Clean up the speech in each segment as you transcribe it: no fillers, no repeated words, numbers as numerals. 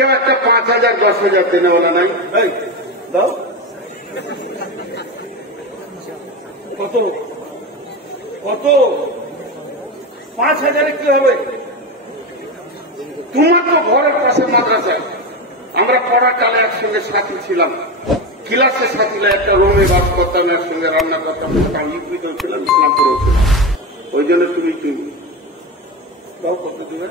কেউ একটা 5,000 10,000 দেনেওয়ালা নাই? দাও কত কত 5,000-এ কি হবে? তোমার তো ঘরের পাশে মাদ্রাসায় আমরা পড়াকালে একসঙ্গে সাথী ছিলাম, ক্লাসে সাথীরা একটা রুমে বাস করতাম, একসঙ্গে রান্না করতাম, ইউপিতেও ছিলাম, ইসলামপুরেও ছিলাম। ওই জন্য তুমি দাও কত দিবে?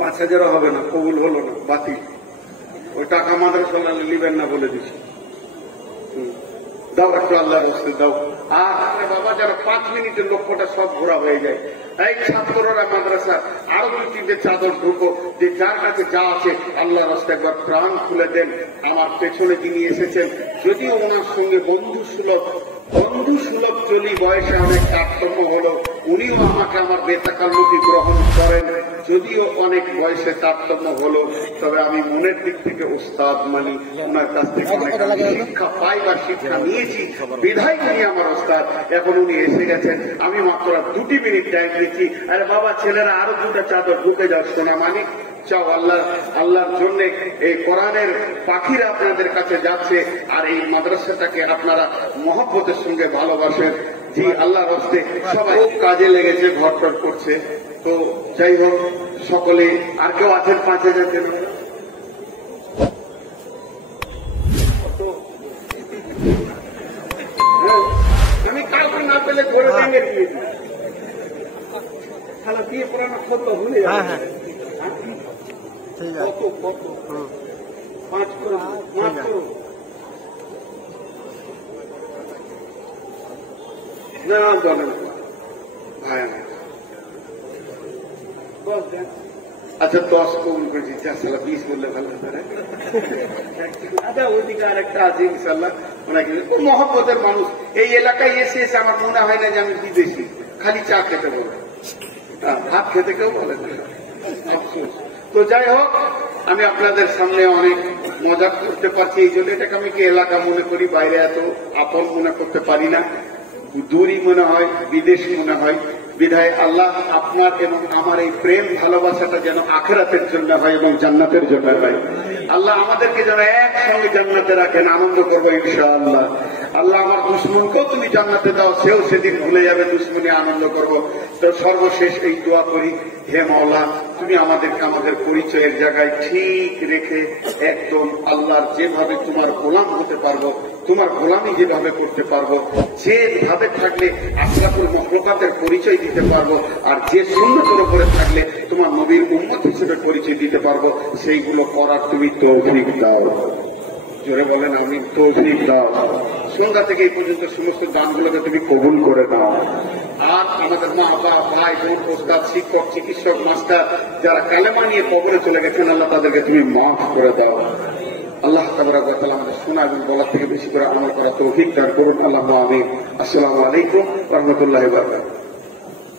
5,000 হবে না, কবুল হলো না, বাতিল। ওই টাকা মাদ্রাসা নিবেন না বলে দিছি। দাও একটু আল্লাহর রাস্তায় দাও। আর বাবা যারা 5 মিনিটের লক্ষ্যটা সব ঘোরা হয়ে যায়। এই ছাত্ররা মাদ্রাসা আরো 2-3টে চাদর ঢুকো, যে যার কাছে যা আছে আল্লাহর রাস্তায় একবার প্রাণ খুলে দেন। আমার পেছনে যিনি এসেছেন, যদিও ওনার সঙ্গে বন্ধু সুলভ চলি, বয়সে অনেক তারতম্য হলো, উনিও আমাকে আমার বেতাকালমুখী গ্রহণ করেন, যদিও অনেক বয়সে তারতম্য হলো, তবে আমি মনের দিক থেকে ওস্তাদ মানি। ওনার কাছ থেকে অনেক শিক্ষা পাই বা শিক্ষা নিয়েছি, বিধায় উনি আমার ওস্তাদ। এখন উনি এসে গেছেন, আমি মাত্র 2 মিনিট টাইম দিচ্ছি। আরে বাবা ছেলেরা আরো 2টা চাদর ঢুকে যাও, সোনা মানিক চাও। আল্লাহর জন্য এই কোরআনের পাখিরা আপনাদের কাছে যাচ্ছে, আর এই মাদ্রাসাটাকে আপনারা মহব্বতের সঙ্গে ভালোবাসেন। জি আল্লাহর হস্তে সবাই কাজে লেগেছে, ঘরটর করছে। তো যাই হোক, সকলে আর কেউ আছেন 5,000 দেন? আমি কাউকে না পেলে ঘরে ভেঙে দিয়েছি, খালা দিয়ে পড়ানো কত ভুলে যাবে। কত কত 5 করুন, 5 করুন না বলেন ভাই। আচ্ছা 10 কবুল করেছি, 20 বললে ভালো হতো। আচ্ছা ওইদিকে আরেকটা আছে ইনশাল্লাহ, ওনাকে মহব্বতের মানুষ। এই এলাকায় এসে আমার মনে হয় না যে আমি বিদেশি, খালি চা খেতে বলে, ভাত খেতে কেউ বলে না। তো যাই হোক, আমি আপনাদের সামনে অনেক মজা করতে পারছি, এই জন্য এটাকে আমি কি এলাকা মনে করি, বাইরে এত আপন মনে করতে পারি না, দূরই মনে হয়, বিদেশ মনে হয়। বিধায় আল্লাহ আপনার এবং আমার এই প্রেম ভালোবাসাটা যেন আখিরাতের জন্য হয় এবং জান্নাতের জন্য হয়। আল্লাহ আমাদেরকে যেন একসঙ্গে জান্নাতে রাখেন, আনন্দ করবো ইনশাআল্লাহ। আল্লাহ আমার দুশ্মনকেও তুমি জান্নাতে দাও, সেও সেদিন ভুলে যাবে, দুশ্মনে আনন্দ করব। তো সর্বশেষ এই দোয়া করি, হে মাওলা তুমি আমাদেরকে আমাদের পরিচয়ের জায়গায় ঠিক রেখে একদম আল্লাহর যেভাবে তোমার গোলাম হতে পারবো, তোমার গোলামি যেভাবে করতে পারবো, যেভাবে থাকলে আশরাফুল মাখলুকাতের পরিচয় দিতে পারবো, আর যে সুন্নতের উপরে থাকলে তোমার নবীর উম্মত হিসেবে পরিচয় দিতে পারবো, সেইগুলো করার তুমি তৌফিক দাও। জোরে বলেন আমিন। তৌফিক দাও। সন্ধ্যা থেকে এই পর্যন্ত সমস্ত দানগুলোকে তুমি কবুল করে দাও। আর আমাদের মা বাবা, ভাই বোন, ওস্তাদ, শিক্ষক, চিকিৎসক, মাস্টার যারা কালেমা নিয়ে কবরে চলে গেছেন, আল্লাহ তাদেরকে তুমি মাফ করে দাও। আল্লাহ তাবারাক ওয়া তাআলা আমাদের শোনা এবং বলার থেকে বেশি করে আমল করা তৌফিক দান করুন। আল্লাহুম্মা আমিন। আসসালামু আলাইকুম ওয়া রাহমাতুল্লাহি ওয়া বারাকাতুহু।